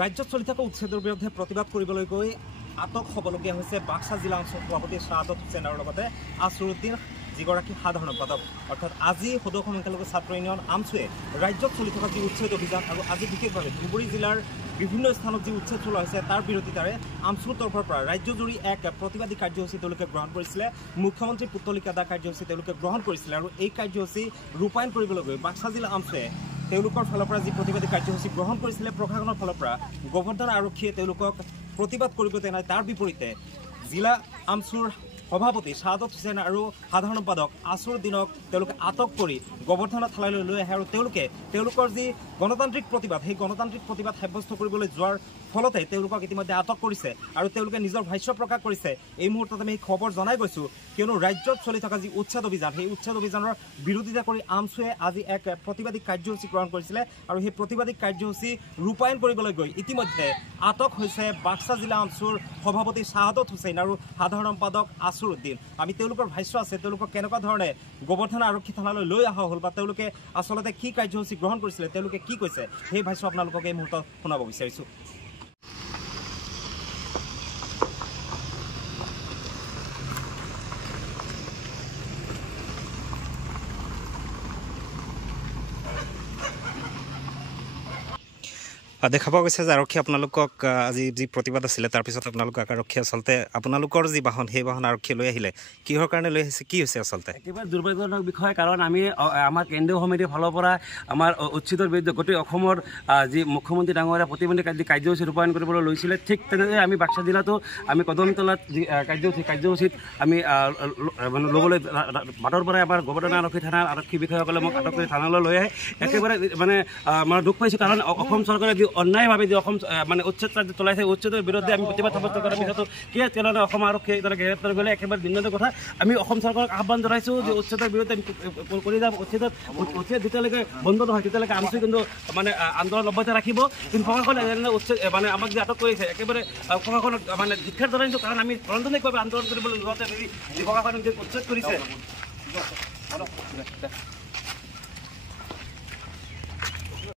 ৰাজ্যত চলি থকা উচ্ছেদৰ বিৰুদ্ধে প্ৰতিবাদ কৰিবলৈ গৈ আটক হ'বলগীয়া হৈছে বাক্সা জিলা অঞ্চল সভাপতি শ্বাহাদত হুছেইন আৰু লগতে আসৰুদ্দিন যিগৰাকী সাধাৰণ সম্পাদক। অৰ্থাৎ আজি সদৌ সংখ্যালঘু ছাত্ৰ ইউনিয়ন আমছুৱে ৰাজ্যত চলি থকা যি উচ্ছেদ অভিযান আৰু আজি বিশেষভাৱে ধুবুৰী জিলাৰ বিভিন্ন স্থানত যি উচ্ছেদ চলোৱা হৈছে তাৰ বিৰোধিতাৰে আমছুৰ তৰফৰ পৰা ৰাজ্যজুৰি এক প্ৰতিবাদী কাৰ্যসূচী তেওঁলোকে গ্ৰহণ কৰিছিলে। মুখ্যমন্ত্ৰী পুতলিকা দা কাৰ্যসূচী তেওঁলোকে গ্ৰহণ কৰিছিলে আৰু এই কাৰ্যসূচী ৰূপায়ণ কৰিবলৈ গৈ বাক্সা জিলা আমছুৱে তেওঁলোকৰ ফালৰ পৰা যি প্ৰতিবাদী কাৰ্যসূচী গ্ৰহণ কৰিছিলে প্ৰশাসনৰ ফালৰ পৰা গোবৰ্ধন আৰক্ষীয়ে তেওঁলোকক প্ৰতিবাদ কৰিব দিয়া নাই। তাৰ বিপৰীতে জিলা আমছুৰ সভাপতি শ্বাহাদত হুছেইন আৰু সাধাৰণ সম্পাদক আসৰুদ্দিনক তেওঁলোকে আটক কৰি গোবৰ্ধন থানালৈ লৈ আহে আৰু তেওঁলোকৰ যি গণতান্ত্ৰিক প্ৰতিবাদ সেই গণতান্ত্ৰিক প্ৰতিবাদ সাব্যস্ত কৰিবলৈ যোৱাৰ ফলতে তেওঁলোকক ইতিমধ্যে আটক কৰিছে আৰু তেওঁলোকে নিজৰ ভাষ্য প্ৰকাশ কৰিছে। এই মুহূৰ্তত আমি এই খবৰ জনাই গৈছোঁ কিয়নো ৰাজ্যত চলি থকা যি উচ্ছেদ অভিযান সেই উচ্ছেদ অভিযানৰ বিৰোধিতা কৰি আমছুৱে আজি এক প্ৰতিবাদী কাৰ্যসূচী গ্ৰহণ কৰিছিলে আৰু সেই প্ৰতিবাদী কাৰ্যসূচী ৰূপায়ণ কৰিবলৈ গৈ ইতিমধ্যে আটক হৈছে বাক্সা জিলা আমছুৰ সভাপতি শ্বাহাদত হুছেইন আৰু সাধাৰণ সম্পাদক আসৰুদ্দিন। আমি তেওঁলোকৰ ভাষ্য আছে তেওঁলোকক কেনেকুৱা ধৰণে গোবৰ্ধন আৰক্ষী থানালৈ লৈ অহা হ'ল বা তেওঁলোকে আচলতে কি কাৰ্যসূচী গ্ৰহণ কৰিছিলে তেওঁলোকে কি কৈছে সেই ভাষ্য আপোনালোকক এই মুহূৰ্তত শুনাব বিচাৰিছোঁ। দেখা পোৱা গৈছে যে আৰক্ষী আপোনালোকক আজি যি প্ৰতিবাদ আছিলে তাৰপিছত আপোনালোকক আৰক্ষী আচলতে আপোনালোকৰ যি বাহন সেই বাহন আৰক্ষী লৈ আহিলে কিহৰ কাৰণে লৈ আহিছে কি হৈছে আচলতে? একেবাৰে দুৰ্ভাগ্যজনক বিষয়, কাৰণ আমি আমাৰ কেন্দ্ৰীয় সমিতিৰ ফালৰ পৰা আমাৰ উচ্ছেদৰ বিৰুদ্ধে গোটেই অসমৰ যি মুখ্যমন্ত্ৰী ডাঙৰীয়া প্ৰতিবন্ধী কাৰ্যসূচী ৰূপায়ণ কৰিবলৈ লৈছিলে ঠিক তেনেদৰে আমি বাক্সা জিলাতো আমি কদমতলাত যি কাৰ্যসূচীত আমি মানে ল'বলৈ বাটৰ পৰাই আমাৰ গোবৰ্ধন আৰক্ষী থানাৰ আৰক্ষী বিষয়াসকলে মোক আটক কৰি থানালৈ লৈ আহে। একেবাৰে মানে মই দুখ পাইছোঁ, কাৰণ অসম চৰকাৰে যি অন্যায়ভাৱে যি অসম মানে উচ্ছেদ কাৰ্য চলাইছে উচ্ছেদৰ বিৰুদ্ধে আমি প্ৰতিবাদ সাব্যস্ত কৰাৰ পিছতো কিয় তেনেদৰে অসম আৰক্ষীয়ে তেওঁলোকে গ্ৰেপ্তাৰ কৰিলে একেবাৰে নিন্দনীয় কথা। আমি অসম চৰকাৰক আহ্বান জনাইছোঁ যে উচ্ছেদৰ বিৰুদ্ধে কৰি যাম, উচ্ছেদ যেতিয়ালৈকে বন্ধ নহয় তেতিয়ালৈকে আমছুৱে কিন্তু মানে আন্দোলন অব্যাহত ৰাখিব। কিন্তু প্ৰশাসনে এনেধৰণে উচ্ছেদ মানে আমাক যে আটক কৰিছে একেবাৰে প্ৰশাসনক মানে ধিক্ষাৰ জনাইছোঁ, কাৰণ আমি গণতান্ত্ৰিকভাৱে আন্দোলন কৰিবলৈ যোৱাতে প্ৰশাসনে যে উচ্ছেদ কৰিছে।